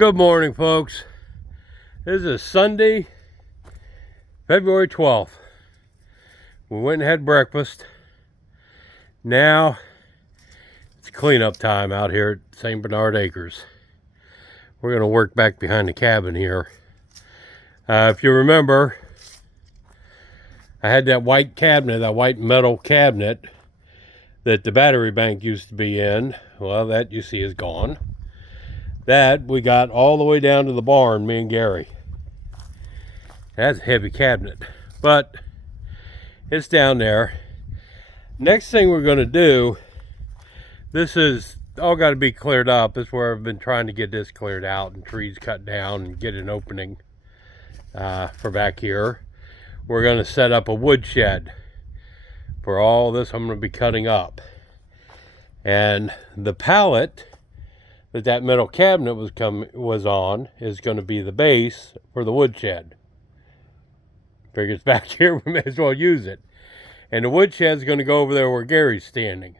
Good morning, folks. This is Sunday, February 12th. We went and had breakfast. Now it's cleanup time out here at St. Bernard Acres. We're going to work back behind the cabin here. If you remember, I had that white cabinet, that white metal cabinet that the battery bank used to be in. Well, that you see is gone. That we got all the way down to the barn, me and Gary. That's a heavy cabinet, but it's down there. Next thing we're going to do, this is all got to be cleared up. This is where I've been trying to get this cleared out and trees cut down and get an opening for back here. We're going to set up a wood shed for all this I'm going to be cutting up. And the pallet that metal cabinet was on is going to be the base for the woodshed. Figure it's back here, we may as well use it. And the woodshed's going to go over there where Gary's standing.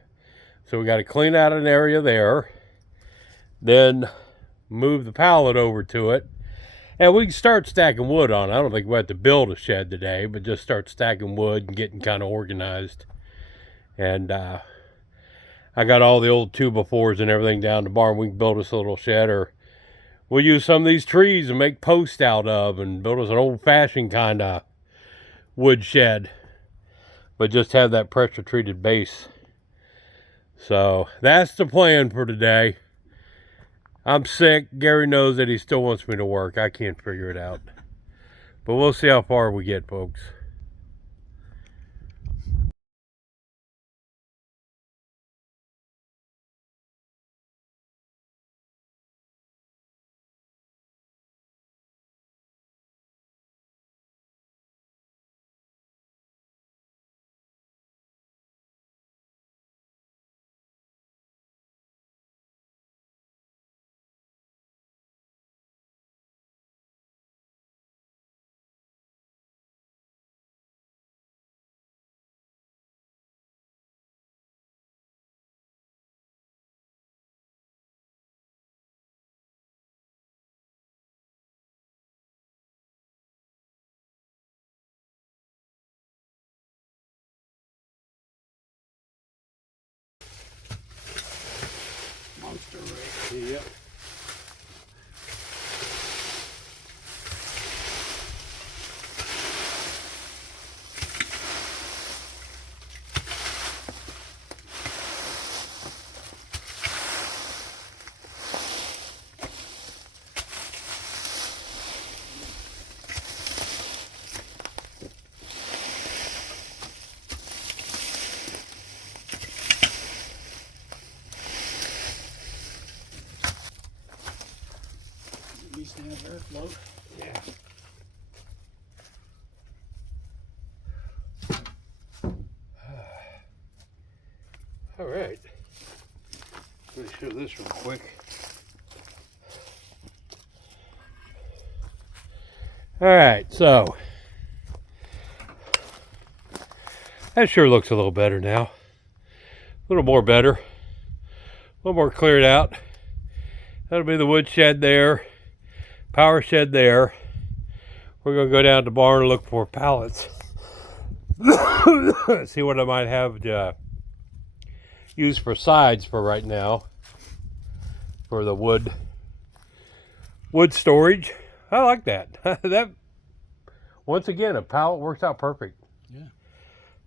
So we got to clean out an area there, then move the pallet over to it, and we can start stacking wood on it. I don't think we have to build a shed today, but just start stacking wood and getting kind of organized. And I got all the old 2x4s and everything down the barn. We can build us a little shed, or we'll use some of these trees and make posts out of and build us an old-fashioned kind of wood shed, but just have that pressure treated base. So that's the plan for today. I'm sick. Gary knows that he still wants me to work. I can't figure it out, but we'll see how far we get, folks. Monster rig. Yep. At least have airflow. Yeah. All right. Let me show this real quick. All right, so that sure looks a little better now. A little more better. A little more cleared out. That'll be the wood shed there. Power shed there. We're going to go down to the barn and look for pallets. See what I might have to use for sides for right now. For the wood storage. I like that. That, once again, a pallet works out perfect. Yeah.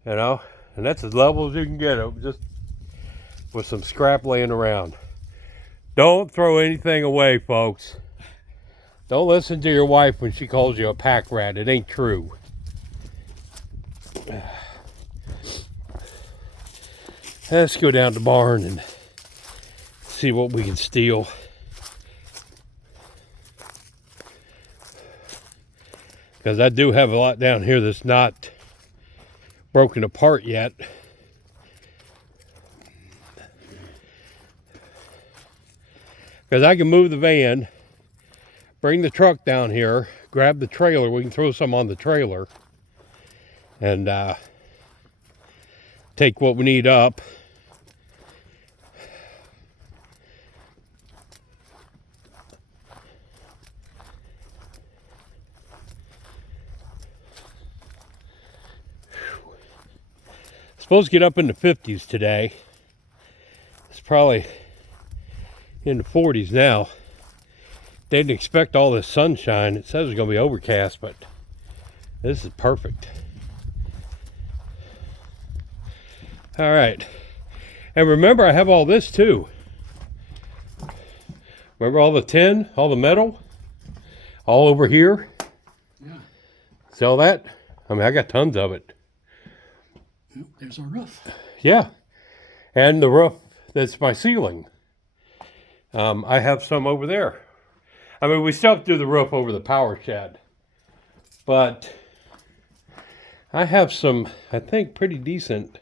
You know, and that's as level as you can get it, just with some scrap laying around. Don't throw anything away, folks. Don't listen to your wife when she calls you a pack rat. It ain't true. Let's go down to the barn and see what we can steal. Because I do have a lot down here that's not broken apart yet. Because I can move the van, bring the truck down here, grab the trailer. We can throw some on the trailer and take what we need up. supposed to get up in the 50s today. It's probably in the 40s now. Didn't expect all this sunshine. It says it's going to be overcast, but this is perfect. All right. And remember, I have all this too. Remember all the tin, all the metal, all over here? Yeah. See all that? I mean, I got tons of it. There's our roof. Yeah. And the roof that's my ceiling. I have some over there. I mean, we still have to do the roof over the power shed. But I have some, I think, pretty decent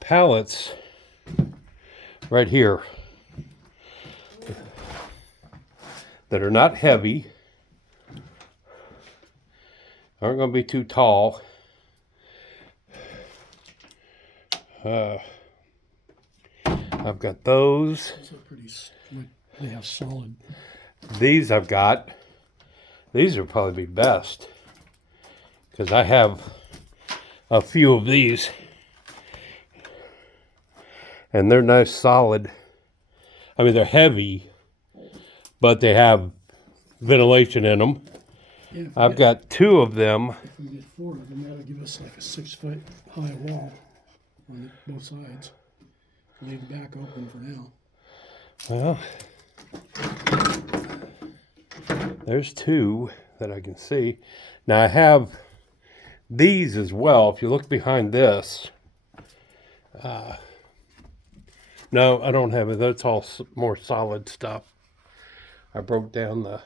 pallets right here that are not heavy, aren't going to be too tall. I've got those. Those are pretty, they have solid. These I've got. These will probably be best because I have a few of these and they're nice solid. I mean, they're heavy, but they have ventilation in them. Yeah, I've got two of them. If we get 4 of them, that'll give us like a 6-foot high wall on both sides. Leave the back open for now. Well, there's 2 that I can see. Now I have these as well. If you look behind this, no, I don't have it. That's all more solid stuff. I broke down the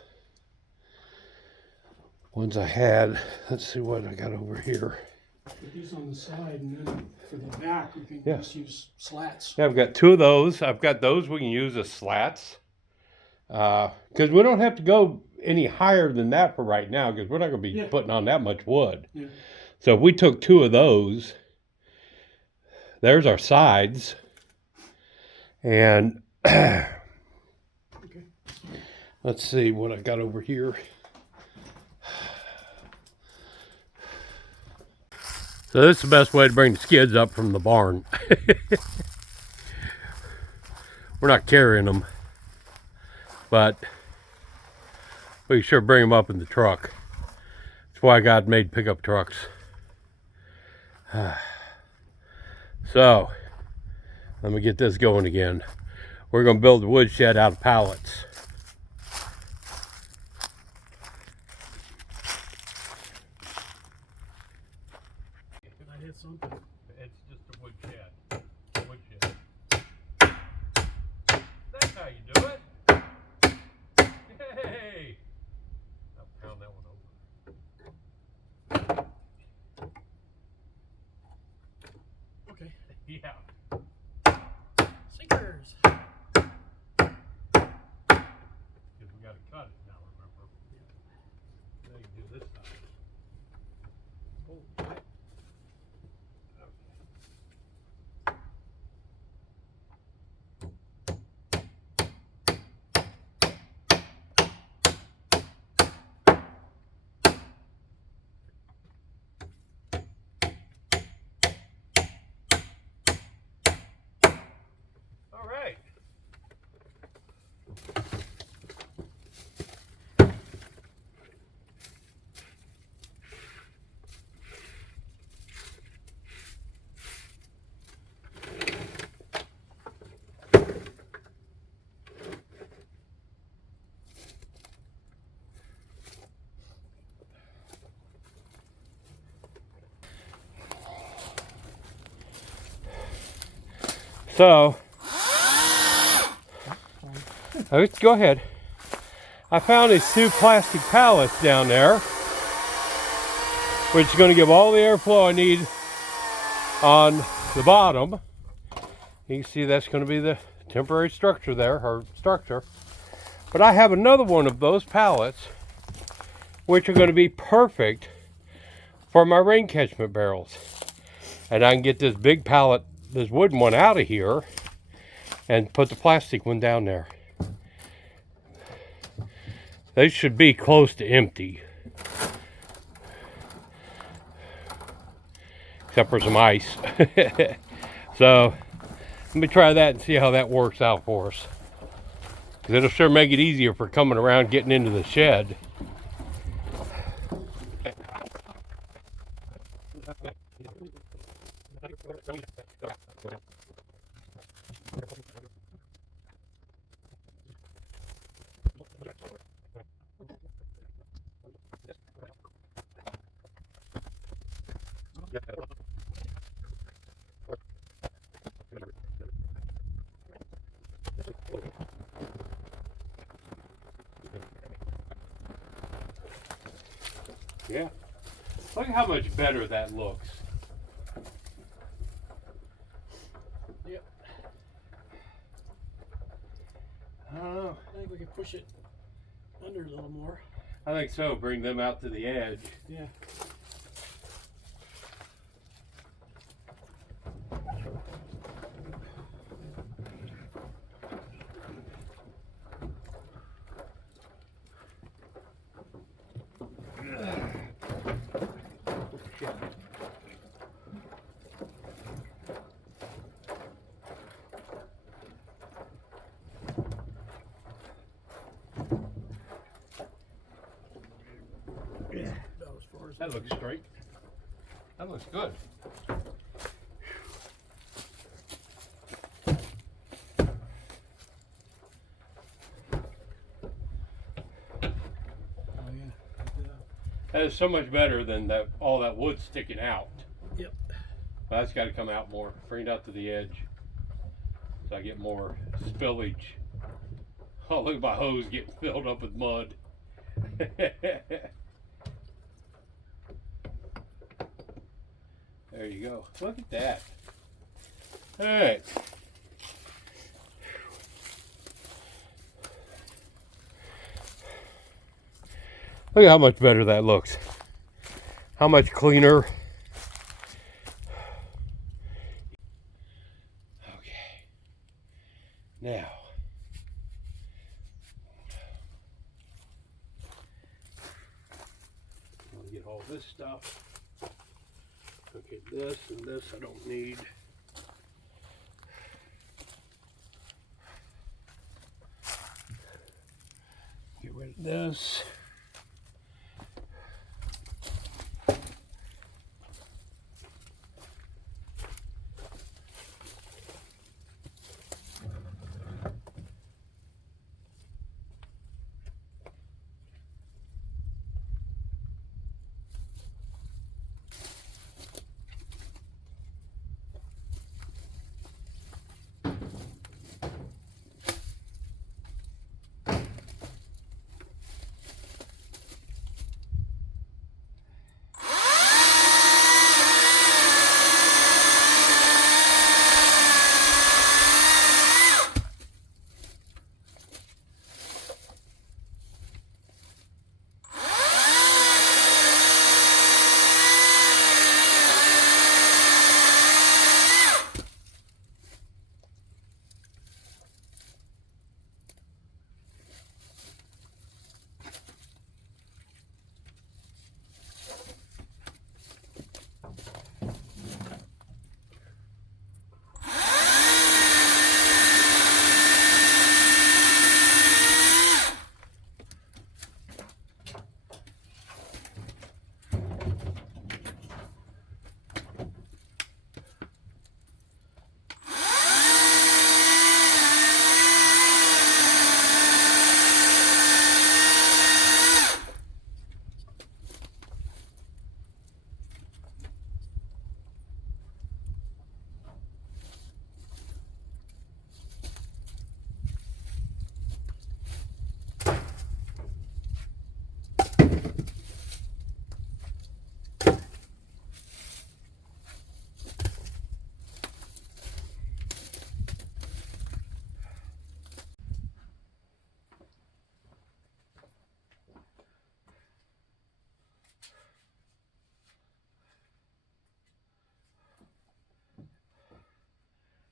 ones I had. Let's see what I got over here. Put these on the side, and then for the back, we can just use slats. Yeah, I've got 2 of those. I've got those we can use as slats. Because we don't have to go any higher than that for right now, because we're not going to be putting on that much wood. Yeah. So if we took 2 of those, there's our sides. And let's see what I got over here. So this is the best way to bring the skids up from the barn. We're not carrying them, but we can sure bring them up in the truck. That's why God made pickup trucks. So, let me get this going again. We're going to build the wood shed out of pallets. I hit something. It's just a wood shed. Wood shed. That's how you do it. Hey! I'll pound that one over. Okay. Yeah. Sinkers. Because we got to cut it now, remember? Now you can do this side. Oh, All right. So, go ahead. I found these 2 plastic pallets down there, which is going to give all the airflow I need on the bottom. You can see that's going to be the temporary structure there, or structure. But I have another one of those pallets, which are going to be perfect for my rain catchment barrels. And I can get this big pallet, this wooden one, out of here and put the plastic one down there. They should be close to empty. except for some ice. So let me try that and see how that works out for us. Because it'll sure make it easier for coming around getting into the shed. Yeah. Look at how much better that looks. Yep. I don't know. I think we could push it under a little more. I think so. Bring them out to the edge. Yeah. About as far as That looks straight. That looks good. Oh yeah. That is so much better than that all that wood sticking out. Yep. Well, that's got to come out more. Bring it out to the edge, so I get more spillage. Oh, look at my hose getting filled up with mud. There you go. Look at that. All right. Look at how much better that looks. How much cleaner. Okay. Now. I'm gonna get all this stuff. Okay, this and this I don't need. Get rid of this.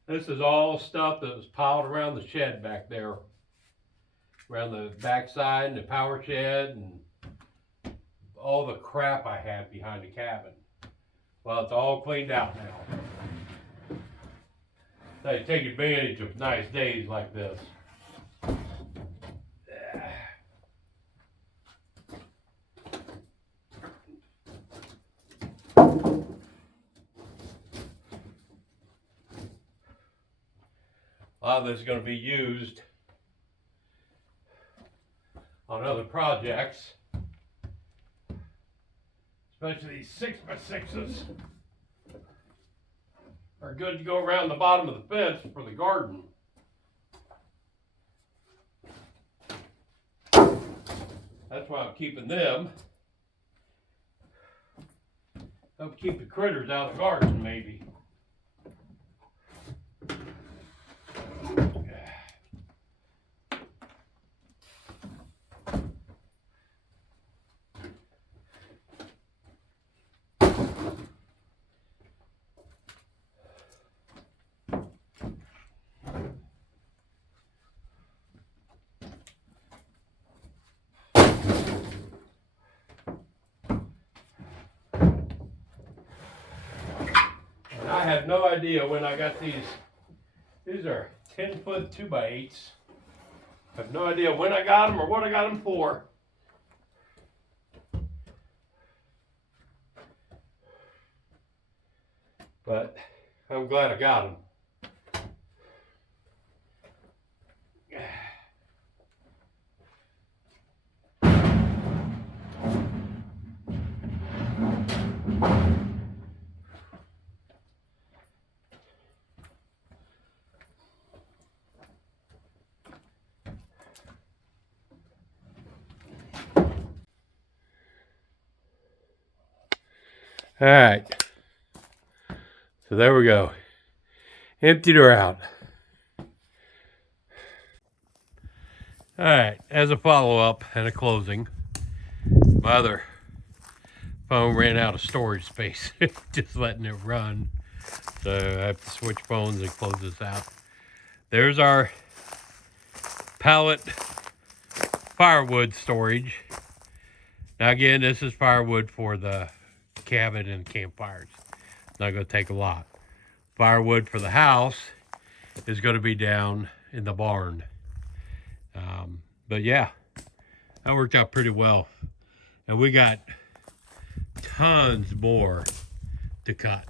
This is all stuff that was piled around the shed back there. Around the backside and the power shed and all the crap I had behind the cabin. Well, it's all cleaned out now. They take advantage of nice days like this. A lot of this is going to be used on other projects, especially these 6x6s are good to go around the bottom of the fence for the garden. That's why I'm keeping them. Help keep the critters out of the garden, maybe. I had no idea when I got these. These are 10-foot 2x8s. I have no idea when I got them or what I got them for. But I'm glad I got them. All right, so there we go. Emptied her out. All right, as a follow-up and a closing, my other phone ran out of storage space, just letting it run. So I have to switch phones and close this out. There's our pallet firewood storage. Now again, this is firewood for the cabin and campfires. Not going to take a lot. Firewood for the house is going to be down in the barn. But yeah, that worked out pretty well. And we got tons more to cut.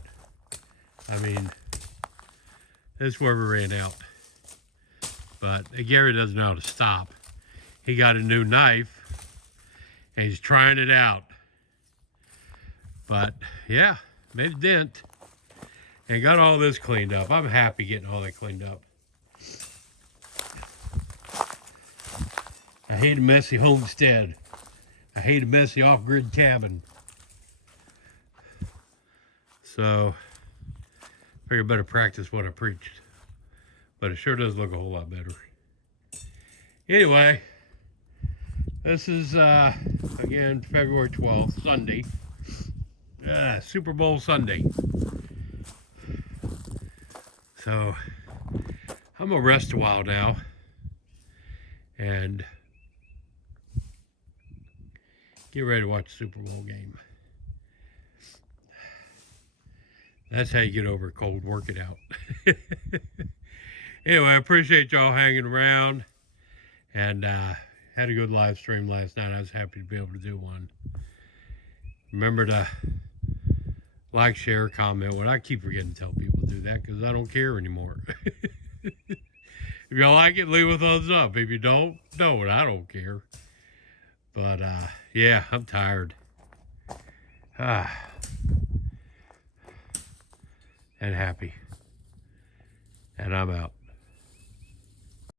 I mean, that's where we ran out. But Gary doesn't know how to stop. He got a new knife and he's trying it out. But yeah, made a dent and got all this cleaned up. I'm happy getting all that cleaned up. I hate a messy homestead. I hate a messy off-grid cabin. So, I figure I better practice what I preached. But it sure does look a whole lot better. Anyway, this is, again, February 12th, Sunday. Super Bowl Sunday. So, I'm going to rest a while now. And get ready to watch the Super Bowl game. That's how you get over a cold. Work it out. Anyway, I appreciate y'all hanging around. And had a good live stream last night. I was happy to be able to do one. Remember to like, share, comment. Well, I keep forgetting to tell people to do that because I don't care anymore. If y'all like it, leave a thumbs up. If you don't, I don't care. But, yeah, I'm tired. And happy. And I'm out.